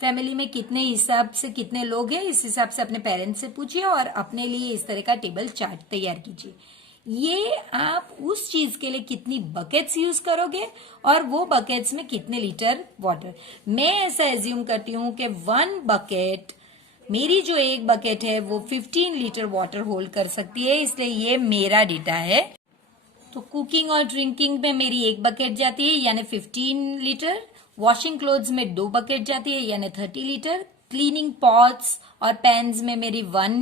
फैमिली में कितने हिसाब से कितने लोग हैं इस हिसाब से अपने पेरेंट्स से पूछिए और अपने लिए इस तरह का टेबल चार्ट तैयार कीजिए। ये आप उस चीज के लिए कितनी बकेट्स यूज करोगे और वो बकेट्स में कितने लीटर वाटर। मैं ऐसा एज्यूम करती हूं कि 1 बकेट, मेरी जो एक बकेट है वो 15 लीटर वाटर होल्ड कर सकती है, इसलिए ये मेरा डेटा है। तो कुकिंग और ड्रिंकिंग में मेरी एक बकेट जाती है यानी 15 लीटर, वॉशिंग क्लोथ्स में 2 बकेट जाती है यानी 30 लीटर, क्लीनिंग पॉट्स और पैन्स में मेरी 1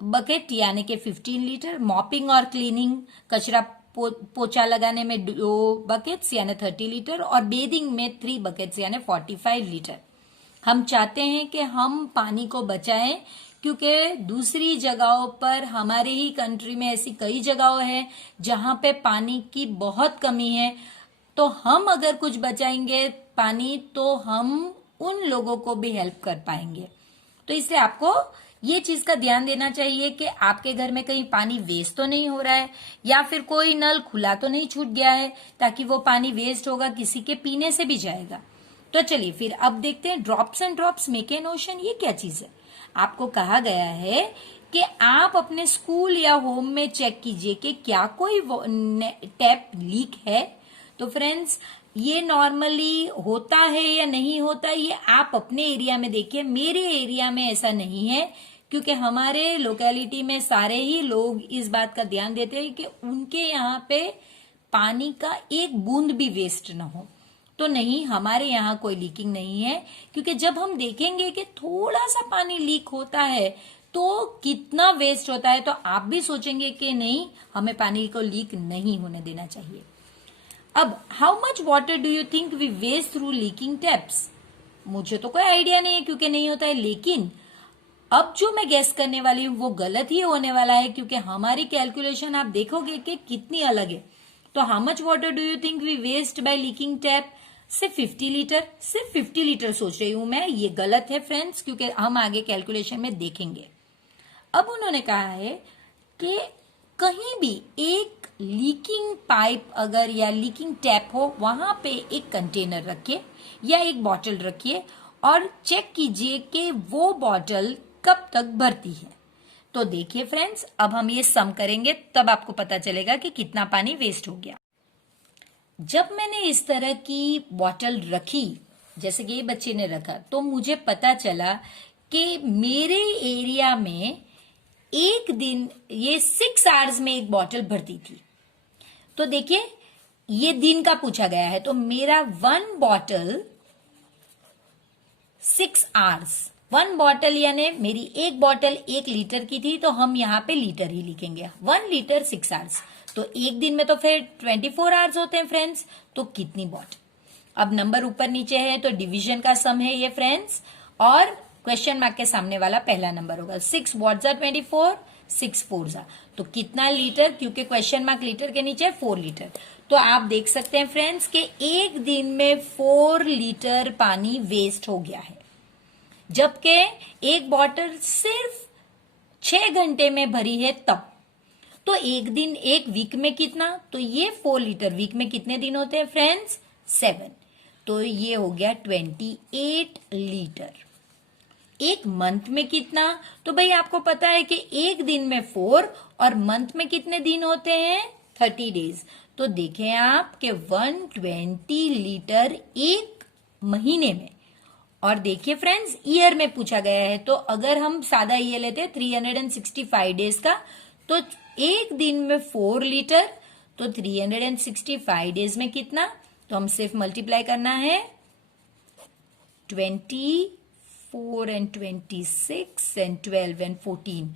बकेट यानी कि 15 लीटर, मॉपिंग और क्लीनिंग कचरा पोछा लगाने में 2 बकेट्स यानी 30 लीटर और बेदिंग में 3 बकेट्स यानी 45 लीटर। हम चाहते हैं कि हम पानी को बचाएं क्योंकि दूसरी जगहों पर हमारे ही कंट्री में ऐसी कई जगहों है जहां पे पानी की बहुत कमी है। तो हम अगर कुछ बचाएंगे पानी तो हम उन लोगों को भी हेल्प कर पाएंगे। तो इसलिए आपको ये चीज का ध्यान देना चाहिए कि आपके घर में कहीं पानी वेस्ट तो नहीं हो रहा है या फिर कोई नल खुला तो नहीं छूट गया है, ताकि वो पानी वेस्ट होगा किसी के पीने से भी जाएगा। तो चलिए फिर अब देखते हैं drops and drops make an ocean, ये क्या चीज है। आपको कहा गया है कि आप अपने स्कूल या होम में चेक कीजिए कि क्या कोई टैप लीक है। तो फ्रेंड्स ये नॉर्मली होता है या नहीं होता, ये आप अपने एरिया में देखिए। मेरे एरिया में ऐसा नहीं है क्योंकि हमारे लोकेलिटी में सारे ही लोग इस बात का ध्यान देते हैं कि उनके यहाँ पे पानी का एक बूंद भी वेस्ट ना हो। तो नहीं, हमारे यहाँ कोई लीकिंग नहीं है, क्योंकि जब हम देखेंगे कि थोड़ा सा पानी लीक होता है तो कितना वेस्ट होता है, तो आप भी सोचेंगे कि नहीं, हमें पानी को लीक नहीं होने देना चाहिए। अब how much water do you think we waste through leaking taps? मुझे तो कोई आइडिया नहीं है क्योंकि नहीं होता है, लेकिन अब जो मैं गेस करने वाली हूँ वो गलत ही होने वाला है क्योंकि हमारी कैलकुलेशन आप देखोगे कि कितनी अलग है। तो how much water do you think we waste by leaking tap? सिर्फ 50 लीटर, सिर्फ 50 लीटर सोच रही हूं मैं। ये गलत है फ्रेंड्स क्योंकि हम आगे कैलकुलेशन में देखेंगे। अब उन्होंने कहा है कि कहीं भी एक लीकिंग पाइप अगर या लीकिंग टैप हो वहां पे एक कंटेनर रखिए या एक बॉटल रखिए और चेक कीजिए कि वो बॉटल कब तक भरती है। तो देखिए फ्रेंड्स, अब हम ये सम करेंगे तब आपको पता चलेगा कि कितना पानी वेस्ट हो गया। जब मैंने इस तरह की बॉटल रखी जैसे कि ये बच्चे ने रखा, तो मुझे पता चला कि मेरे एरिया में एक दिन ये 6 आवर्स में एक बॉटल भरती थी। तो देखिए ये दिन का पूछा गया है, तो मेरा 1 बॉटल 6 आवर्स, 1 बॉटल यानी मेरी एक बॉटल 1 लीटर की थी, तो हम यहाँ पे लीटर ही लिखेंगे। 1 लीटर 6 आवर्स, तो एक दिन में तो फिर 24 आवर्स होते हैं फ्रेंड्स। तो कितनी बॉटल? अब नंबर ऊपर नीचे है तो डिवीजन का सम है ये फ्रेंड्स, और क्वेश्चन मार्क के सामने वाला पहला नंबर होगा। 6 वॉट जा 24, 6 4 जा, तो कितना लीटर, क्योंकि क्वेश्चन मार्क लीटर के नीचे 4 लीटर। तो आप देख सकते हैं फ्रेंड्स कि एक दिन में 4 लीटर पानी वेस्ट हो गया है, जबकि एक बॉटल सिर्फ 6 घंटे में भरी है तब। तो एक दिन, एक वीक में कितना, तो ये 4 लीटर वीक में कितने दिन होते हैं फ्रेंड्स? 7। तो ये हो गया 28 लीटर। एक मंथ में कितना, तो भाई आपको पता है कि एक दिन में 4 और मंथ में कितने दिन होते हैं? 30 डेज। तो देखें आप कि 120 लीटर एक महीने में। और देखिए फ्रेंड्स, ईयर में पूछा गया है, तो अगर हम सादा ईयर लेते हैं 365 डेज का, तो एक दिन में 4 लीटर, तो 365 डेज में कितना, तो हम सिर्फ मल्टीप्लाई करना है 24 and 26 and 12 and 14,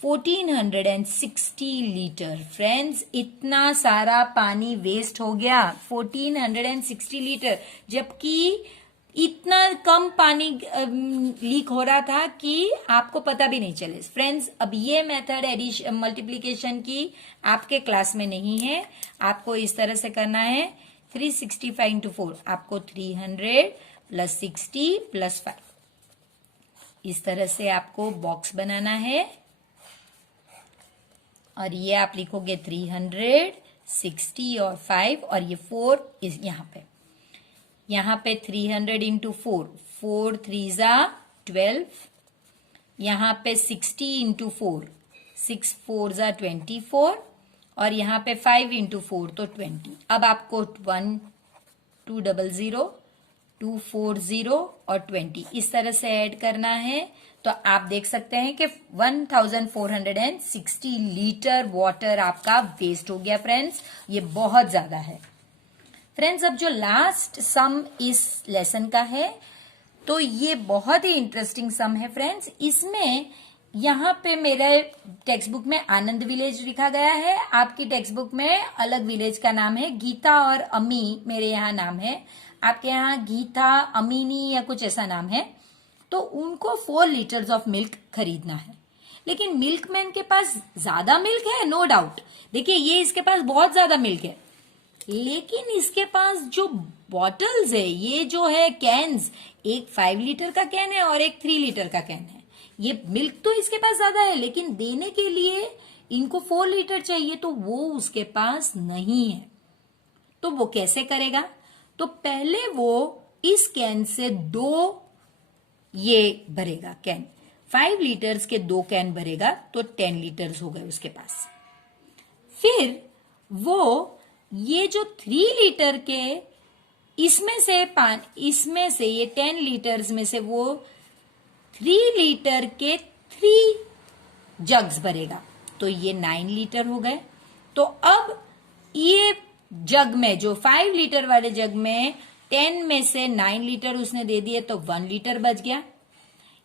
1460 litre. Friends इतना सारा पानी वेस्ट हो गया, 1460 लीटर, जबकि इतना कम पानी लीक हो रहा था कि आपको पता भी नहीं चले। फ्रेंड्स, अब ये मेथड एडिशन मल्टीप्लीकेशन की आपके क्लास में नहीं है। आपको इस तरह से करना है 365 इंटू 4, आपको 300 प्लस 60 प्लस 5, इस तरह से आपको बॉक्स बनाना है। और ये आप लिखोगे 300, 60 और 5, और ये 4 इस यहाँ पे 300 इंटू 4, 4 3 जा 12, यहाँ पे 60 इंटू 4, 6 4 जा 24, और यहाँ पे 5 इंटू 4 तो 20। अब आपको 1 200 240 और 20 इस तरह से ऐड करना है। तो आप देख सकते हैं कि 1460 लीटर वाटर आपका वेस्ट हो गया फ्रेंड्स। ये बहुत ज्यादा है फ्रेंड्स। अब जो लास्ट सम इस लेसन का है, तो ये बहुत ही इंटरेस्टिंग सम है फ्रेंड्स। इसमें यहाँ पे मेरे टेक्स्ट बुक में आनंद विलेज लिखा गया है, आपकी टेक्स्ट बुक में अलग विलेज का नाम है। गीता और अमी मेरे यहाँ नाम है, आपके यहाँ गीता अमीनी या कुछ ऐसा नाम है। तो उनको 4 लीटर्स ऑफ मिल्क खरीदना है, लेकिन मिल्कमैन के पास ज्यादा मिल्क है, नो डाउट। देखिए ये इसके पास बहुत ज्यादा मिल्क है, लेकिन इसके पास जो बॉटल्स है, ये जो है कैन्स, एक 5 लीटर का कैन है और एक 3 लीटर का कैन है। ये मिल्क तो इसके पास ज्यादा है, लेकिन देने के लिए इनको 4 लीटर चाहिए, तो वो उसके पास नहीं है। तो वो कैसे करेगा? तो पहले वो इस कैन से 2 ये भरेगा कैन, 5 लीटर्स के 2 कैन भरेगा, तो 10 लीटर्स हो गए उसके पास। फिर वो ये जो 3 लीटर के इसमें से ये 10 लीटर्स में से वो 3 लीटर के 3 जग्स भरेगा, तो ये 9 लीटर हो गए। तो अब ये जग में, जो 5 लीटर वाले जग में 10 में से 9 लीटर उसने दे दिए, तो 1 लीटर बच गया।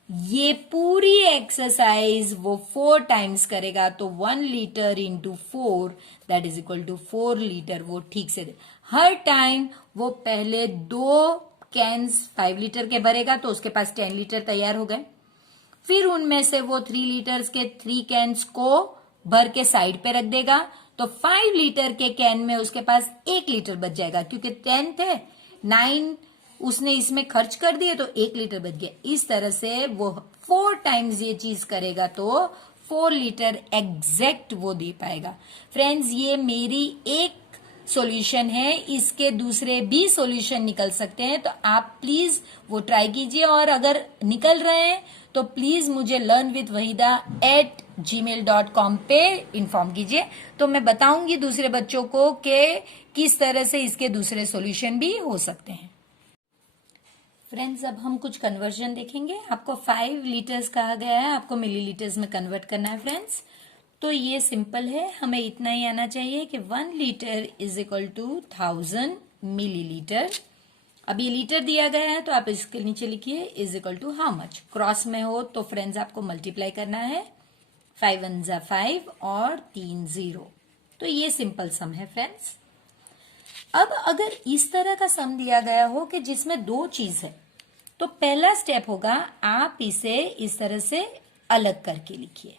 ये पूरी एक्सरसाइज वो 4 टाइम्स करेगा, तो 1 litre into 4 that is equal to 4 litre वो ठीक से दे। हर टाइम वो पहले 2 कैन्स 5 लीटर के भरेगा, तो उसके पास 10 लीटर तैयार हो गए। फिर उनमें से वो 3 लीटर्स के 3 कैन्स को भर के साइड पे रख देगा, तो 5 लीटर के कैन में उसके पास 1 लीटर बच जाएगा, क्योंकि 10 थे, 9 उसने इसमें खर्च कर दिए, तो 1 लीटर बच गया। इस तरह से वो 4 टाइम्स ये चीज करेगा, तो 4 लीटर एग्जैक्ट वो दे पाएगा। फ्रेंड्स, ये मेरी एक सॉल्यूशन है, इसके दूसरे भी सॉल्यूशन निकल सकते हैं, तो आप प्लीज वो ट्राई कीजिए। और अगर निकल रहे हैं तो प्लीज मुझे learnwithwahida@gmail.com पे इन्फॉर्म कीजिए, तो मैं बताऊंगी दूसरे बच्चों को कि किस तरह से इसके दूसरे सॉल्यूशन भी हो सकते हैं। फ्रेंड्स, अब हम कुछ कन्वर्जन देखेंगे। आपको 5 लीटर्स कहा गया है, आपको मिलीलीटर्स में कन्वर्ट करना है फ्रेंड्स। तो ये सिंपल है, हमें इतना ही आना चाहिए कि 1 litre is equal to 1000 millilitre. अब ये लीटर दिया गया है, तो आप इसके नीचे लिखिए is equal to how much. Cross में हो तो फ्रेंड्स आपको मल्टीप्लाई करना है, 5 1 जा 5 और 3 0। तो ये सिंपल सम है फ्रेंड्स। अब अगर इस तरह का सम दिया गया हो कि जिसमें 2 चीज है, तो पहला स्टेप होगा आप इसे इस तरह से अलग करके लिखिए,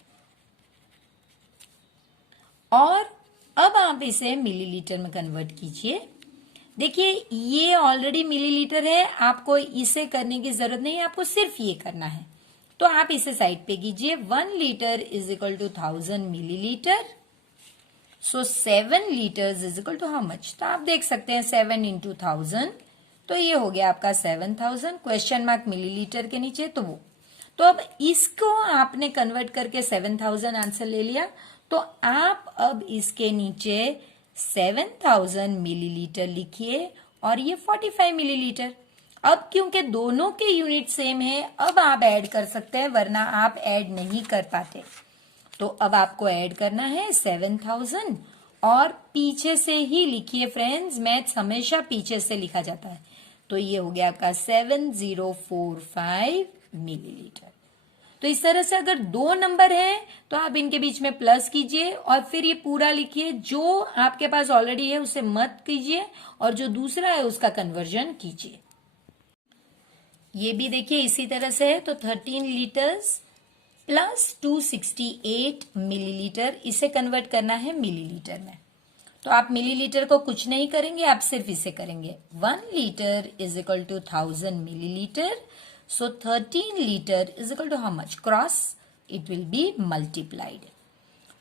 और अब आप इसे मिलीलीटर में कन्वर्ट कीजिए। देखिए ये ऑलरेडी मिलीलीटर है, आपको इसे करने की जरूरत नहीं है, आपको सिर्फ ये करना है। तो आप इसे साइड पे कीजिए। 1 litre is equal to 1000 millilitre, so 7 litres is equal to how much. तो आप देख सकते हैं 7 इंटू 1000, तो ये हो गया आपका 7000, क्वेश्चन मार्क मिलीलीटर के नीचे, तो वो। तो अब इसको आपने कन्वर्ट करके 7000 आंसर ले लिया, तो आप अब इसके नीचे 7000 मिलीलीटर लिखिए और ये 45 मिलीलीटर। अब क्योंकि दोनों के यूनिट सेम है, अब आप ऐड कर सकते हैं, वरना आप ऐड नहीं कर पाते। तो अब आपको ऐड करना है 7000 और पीछे से ही लिखिए फ्रेंड्स, मैथ्स हमेशा पीछे से लिखा जाता है। तो ये हो गया आपका 7045 मिलीलीटर। तो इस तरह से अगर 2 नंबर है तो आप इनके बीच में प्लस कीजिए और फिर ये पूरा लिखिए। जो आपके पास ऑलरेडी है उसे मत कीजिए और जो दूसरा है उसका कन्वर्जन कीजिए। ये भी देखिए इसी तरह से है, तो 13 लीटर्स प्लस 268 मिलीलीटर, इसे कन्वर्ट करना है मिलीलीटर में। तो आप मिलीलीटर को कुछ नहीं करेंगे, आप सिर्फ इसे करेंगे। 1 litre is equal to 1000 millilitre, so 13 litre is equal to how much, cross it will be multiplied.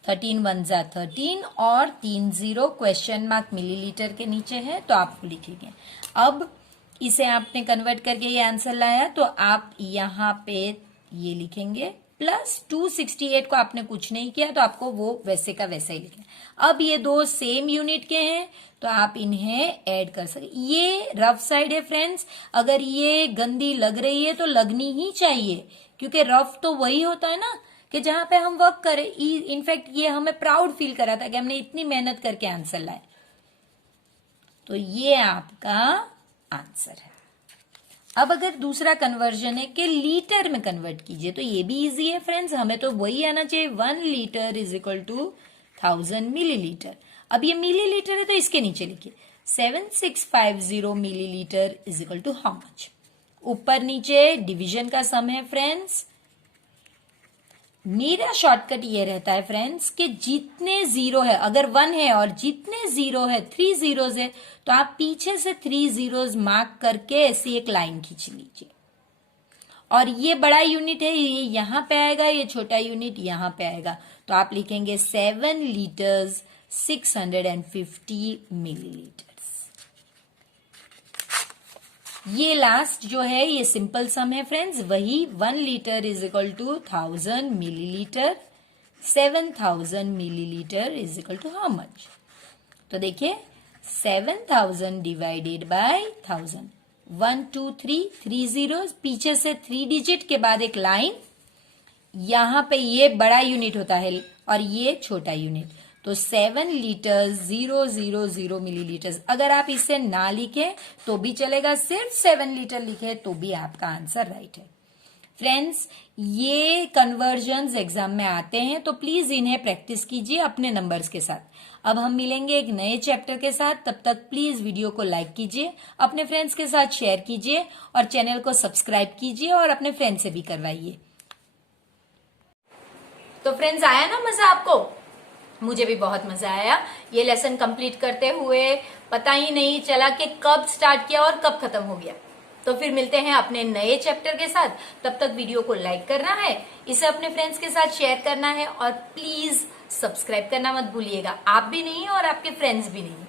13 1 जा 13 और 30 क्वेश्चन मार्क मिलीलीटर के नीचे है, तो आप लिखेंगे। अब इसे आपने कन्वर्ट करके ये आंसर लाया, तो आप यहाँ पे ये लिखेंगे प्लस 268 को आपने कुछ नहीं किया, तो आपको वो वैसे का वैसा ही लिखना। अब ये दो सेम यूनिट के हैं, तो आप इन्हें ऐड कर सकते। ये रफ साइड है फ्रेंड्स, अगर ये गंदी लग रही है तो लगनी ही चाहिए, क्योंकि रफ तो वही होता है ना कि जहां पे हम वर्क करें। इनफैक्ट ये हमें प्राउड फील करा था कि हमने इतनी मेहनत करके आंसर लाए। तो ये आपका आंसर है। अब अगर दूसरा कन्वर्जन है कि लीटर में कन्वर्ट कीजिए, तो ये भी इजी है फ्रेंड्स, हमें तो वही आना चाहिए। 1 litre is equal to 1000 millilitre. अब ये मिलीलीटर है तो इसके नीचे लिखिए 7650 millilitre is equal to how much. ऊपर नीचे डिवीजन का सम है फ्रेंड्स। मेरा शॉर्टकट ये रहता है फ्रेंड्स कि जितने जीरो है, अगर 1 है और जितने जीरो है 3 जीरोज है, तो आप पीछे से 3 जीरोज मार्क करके ऐसी एक लाइन खींच लीजिए। और ये बड़ा यूनिट है, ये यहां पे आएगा, ये छोटा यूनिट यहां पे आएगा, तो आप लिखेंगे 7 लीटर्स 650 मिलीलीटर्स। ये लास्ट जो है ये सिंपल सम है फ्रेंड्स, वही 1 litre is equal to 1000 millilitre, 7000 millilitre is equal to how much. तो देखिए 7000 डिवाइडेड बाय 1000, 1 2 3 3 जीरोस, पीछे से 3 डिजिट के बाद एक लाइन, यहां पे ये बड़ा यूनिट होता है और ये छोटा यूनिट, तो 7 लीटर 000 मिलीलीटर। अगर आप इसे ना लिखें तो भी चलेगा, सिर्फ 7 लीटर लिखे तो भी आपका आंसर राइट है। फ्रेंड्स, ये कन्वर्जन्स एग्जाम में आते हैं, तो प्लीज इन्हें प्रैक्टिस कीजिए अपने नंबर्स के साथ। अब हम मिलेंगे एक नए चैप्टर के साथ, तब तक प्लीज वीडियो को लाइक कीजिए, अपने फ्रेंड्स के साथ शेयर कीजिए और चैनल को सब्सक्राइब कीजिए और अपने फ्रेंड से भी करवाइए। तो फ्रेंड्स, आया ना मजा आपको? मुझे भी बहुत मजा आया। ये लेसन कंप्लीट करते हुए पता ही नहीं चला कि कब स्टार्ट किया और कब खत्म हो गया। तो फिर मिलते हैं अपने नए चैप्टर के साथ, तब तक वीडियो को लाइक करना है, इसे अपने फ्रेंड्स के साथ शेयर करना है और प्लीज सब्सक्राइब करना मत भूलिएगा, आप भी नहीं और आपके फ्रेंड्स भी नहीं।